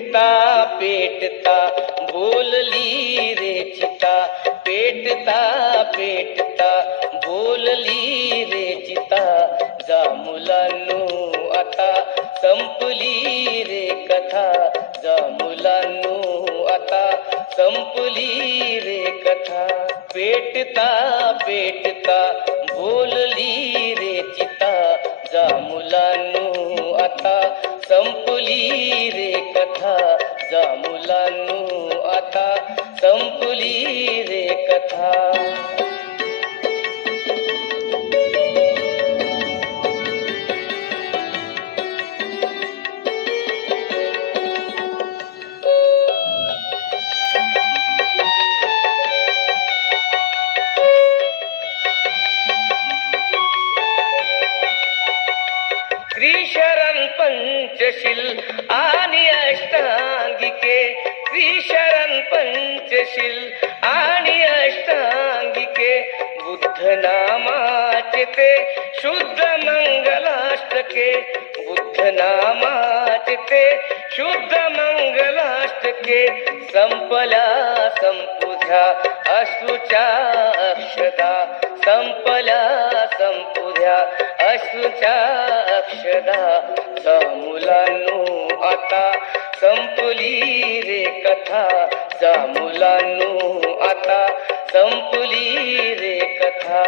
पेटता पेटता बोलली रे चिता, पेटता पेटता बोलली रे चिता, जा मुलांनो आता संपली रे कथा, जा मुलांनो आता संपली रे कथा. पेटता पेटता बोलली रे चिता, जा मुलांनो आता संपली रे कथा, जा मुलांनो आता संपली रे कथा. त्रिशरण पंचशील आणि अष्टांगिके, त्रिशरण पंचशील आणि अष्टांगिके, बुद्ध नामाचे ते शुद्ध मंगलाष्टके, बुद्ध नामाचे ते शुद्ध मंगलाष्टके, संपल्या संपुध्या अश्रूच्या अक्षदा, संपल्या संपुध्या अश्रूच्या अक्षदा, जा मुलांनो आता संपली रे कथा, जा मुलांनो आता संपली रे कथा.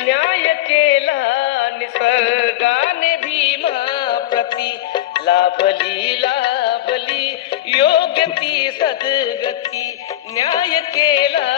न्याय केला निसर्गाने भीमा प्रती, लाभली लाभली योग्य ती सद्गती, न्याय केला